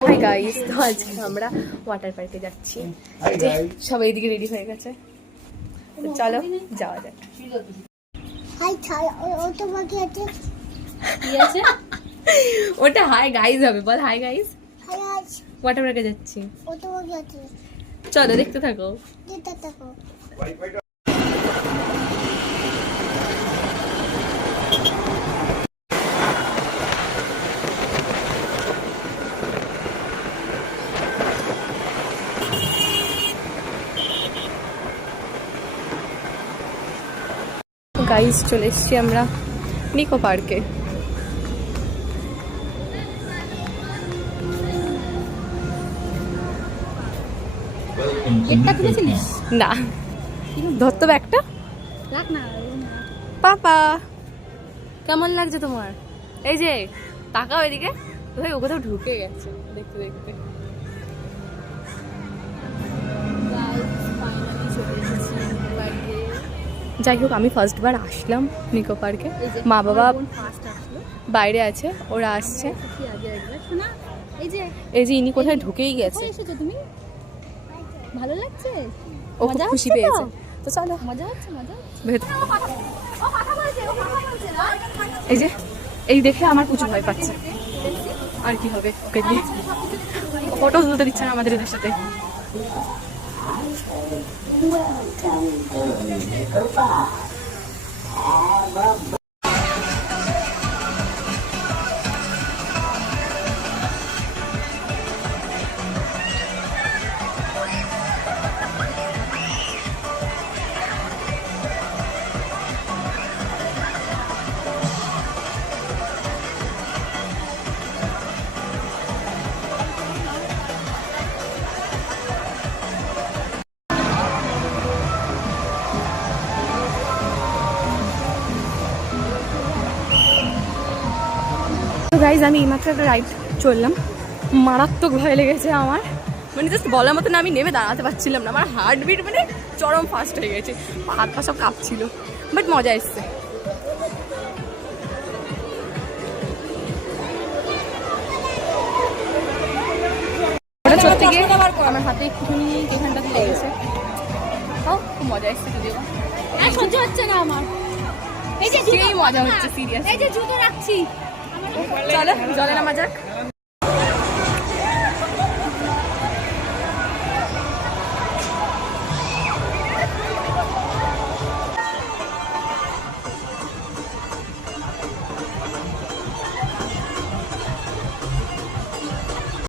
Hi guys, তো আজকে আমরা ওয়াটার পার্কে যাচ্ছি। সবাই এদিকে রেডি হয়ে গেছে, তো চলো যাওয়া যাক। হাই ছাড়, ওটা বাকি আছে। কি আছে ওটা? হাই গাইস হবে, বল হাই গাইস। হাই আজ ওয়াটার পার্কে যাচ্ছি, ওটা বাকি আছে। চলো দেখতে থাকো। যেটা থাকো। গাইস চলে এসছি আমরা নিকো পার্কে। না, ধরতো ব্যাগটা। পাপা কেমন লাগছে তোমার? এই যে তাকাও এদিকে, ভাই ও কোথাও ঢুকে গেছে দেখতে দেখতে। যাই হোক, আমি ফার্স্টবার আসলাম নিকো পার্কে। মা বাবা বাইরে আছে, ওরা আসছে। এই যে ইনি কোথায় ঢুকেই গেছে। তুমি ভালো লাগছে? ও খুব খুশি পেয়েছে, তো চলো। মজা হচ্ছে, মজা এই যে এই দেখে আমার প্রচুর ভয় পাচ্ছে। আর কি হবে, ওকে দিয়ে ফটো তুলতে দিচ্ছে না আমাদের এদের সাথে। তো গাইজ, আমি এইমাত্র একটা রাইড চললাম, মারাত্মক ভয় লেগেছে আমার। মানে জাস্ট বলার মতো না, আমি নেমে দাঁড়াতে পারছিলাম না। আমার হার্টবিট মানে চরম ফাস্ট হয়ে গেছে, হাত পা সব কাঁপছিল, বাট মজা এসছে। ওটা চলতে গিয়ে আমার হাতে একটুখানি এখানটাতে লেগেছে। ও খুব মজা এসছে, যদিও সহ্য হচ্ছে না আমার। এই যে সেই মজা হচ্ছে, সিরিয়াস। এই যে জুতো রাখছি, চলো জলে নামা যাক।